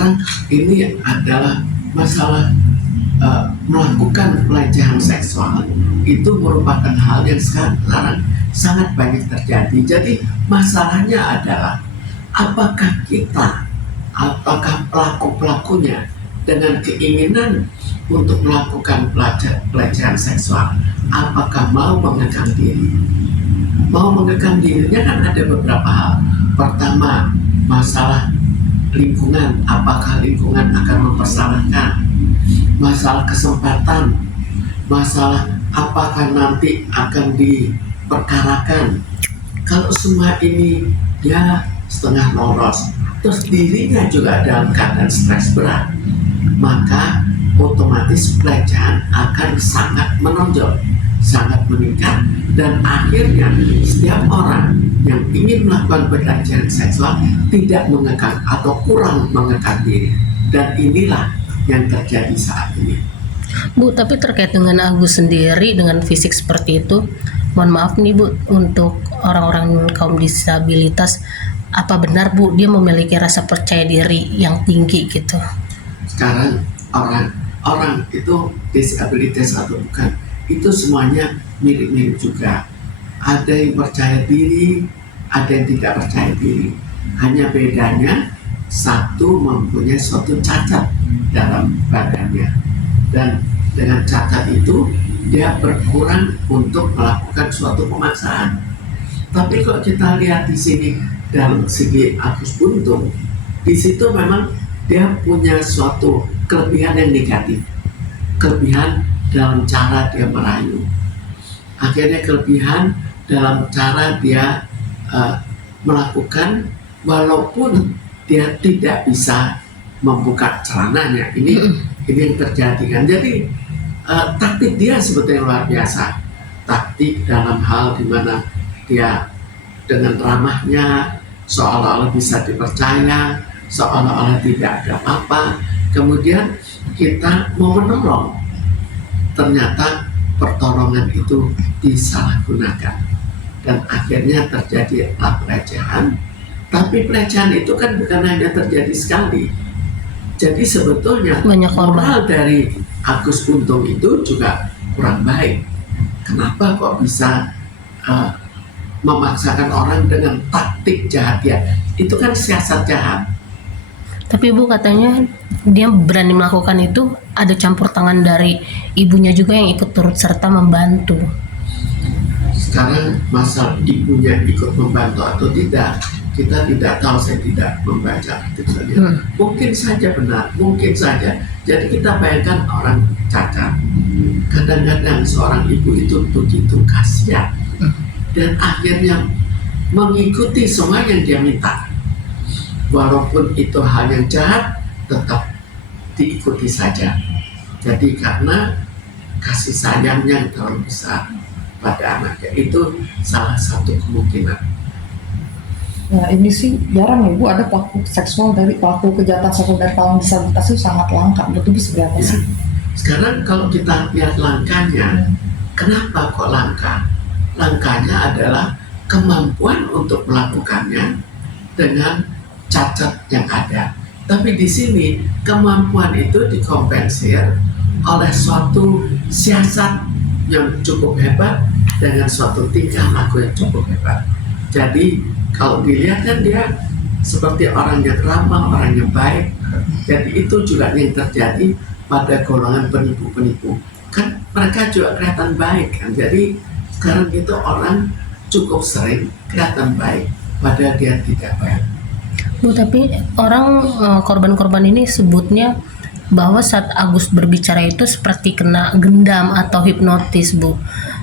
sekarang ini adalah masalah melakukan pelecehan seksual itu merupakan hal yang sekarang sangat banyak terjadi. Jadi masalahnya adalah apakah pelaku-pelakunya dengan keinginan untuk melakukan pelecehan seksual, apakah mau mengekang diri? Mau mengekang dirinya kan ada beberapa hal. Pertama, masalah lingkungan, apakah lingkungan akan mempersalahkan? Masalah kesempatan, masalah apakah nanti akan diperkarakan. Kalau semua ini dia setengah lolos, terus dirinya juga dalam keadaan stres berat, maka otomatis pelecehan akan sangat menonjol, sangat meningkat, dan akhirnya setiap orang yang ingin melakukan pelecehan seksual tidak mengekang atau kurang mengekang diri, dan inilah yang terjadi saat ini. Bu, tapi terkait dengan Agus sendiri dengan fisik seperti itu, mohon maaf nih Bu, untuk orang-orang kaum disabilitas, apa benar Bu dia memiliki rasa percaya diri yang tinggi gitu? Sekarang orang itu disabilitas atau bukan, itu semuanya mirip-mirip juga. Ada yang percaya diri, ada yang tidak percaya diri. Hanya bedanya satu mempunyai suatu cacat dalam badannya, dan dengan cacat itu dia berkurang untuk melakukan suatu pemaksaan. Tapi kalau kita lihat di sini dalam segi Agus Buntung, di situ memang dia punya suatu kelebihan yang negatif, kelebihan dalam cara dia merayu, akhirnya kelebihan dalam cara dia melakukan walaupun dia tidak bisa membuka celananya. Ini yang terjadi kan. Jadi taktik dia sebetulnya luar biasa. Taktik dalam hal dimana dia dengan ramahnya seolah-olah bisa dipercaya, seolah-olah tidak ada apa-apa. Kemudian kita mau menolong, ternyata pertolongan itu disalahgunakan dan akhirnya terjadi pelecehan. Tapi pelecehan itu kan bukan hanya terjadi sekali. Jadi sebetulnya moral dari Agus Buntung itu juga kurang baik. Kenapa kok bisa memaksakan orang dengan taktik jahat ya? Itu kan siasat jahat. Tapi Bu katanya dia berani melakukan itu ada campur tangan dari ibunya juga yang ikut turut serta membantu. Sekarang masalah ibunya ikut membantu atau tidak, kita tidak tahu, saya tidak membaca artikelnya. Mungkin saja benar, mungkin saja. Jadi kita bayangkan orang cacat, kadang-kadang seorang ibu itu begitu kasihan dan akhirnya mengikuti semua yang dia minta, walaupun itu hal yang jahat tetap diikuti saja. Jadi karena kasih sayangnya yang terlalu besar pada anaknya, itu salah satu kemungkinan. Nah ini sih jarang ya Bu, ada pelaku seksual dari pelaku kejahatan seksual dari kaum disabilitas itu sangat langka. Betul seperti apa sih? Sekarang kalau kita lihat langkanya, kenapa kok langka? Langkanya adalah kemampuan untuk melakukannya dengan cacat yang ada. Tapi di sini kemampuan itu dikompensir oleh suatu siasat yang cukup hebat dengan suatu tingkah laku yang cukup hebat. Jadi kalau dilihat kan dia seperti orang yang ramah, orang yang baik. Jadi itu juga yang terjadi pada golongan penipu-penipu. Kan mereka juga kelihatan baik kan. Jadi sekarang itu orang cukup sering kelihatan baik padahal dia tidak baik. Bu, tapi orang korban-korban ini sebutnya bahwa saat Agus berbicara itu seperti kena gendam atau hipnotis Bu.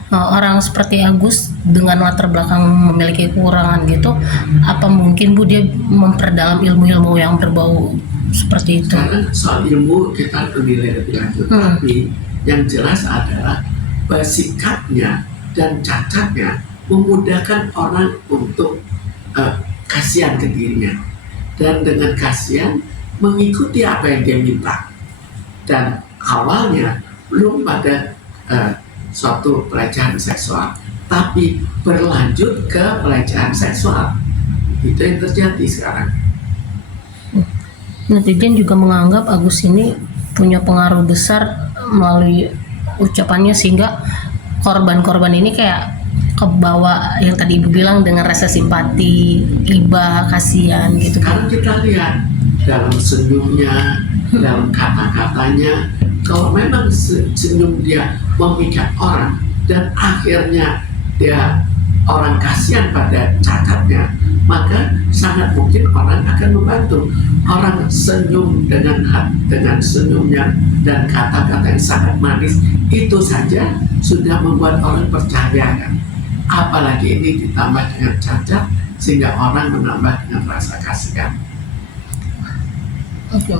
Orang seperti Agus dengan latar belakang memiliki kekurangan gitu, apa mungkin Bu dia memperdalam ilmu-ilmu yang berbau seperti itu? Karena soal ilmu kita menilai lebih lanjut, tapi yang jelas adalah bahwa sikapnya dan cacatnya memudahkan orang untuk kasihan ke dirinya, dan dengan kasihan mengikuti apa yang dia minta, dan awalnya belum pada suatu pelecehan seksual, tapi berlanjut ke pelecehan seksual. Itu yang terjadi sekarang. Netizen juga menganggap Agus ini punya pengaruh besar melalui ucapannya, sehingga korban-korban ini kayak kebawa yang tadi ibu bilang dengan rasa simpati, iba, kasihan gitu. Sekarang kita lihat dalam senyumnya, dalam kata-katanya, kalau memang senyum dia memikat orang dan akhirnya dia orang kasihan pada cacatnya, maka sangat mungkin orang akan membantu. Orang senyum dengan senyumnya dan kata-kata yang sangat manis, itu saja sudah membuat orang percaya kan. Apalagi ini ditambah dengan cacat, sehingga orang menambah dengan rasa kasihan. Oke.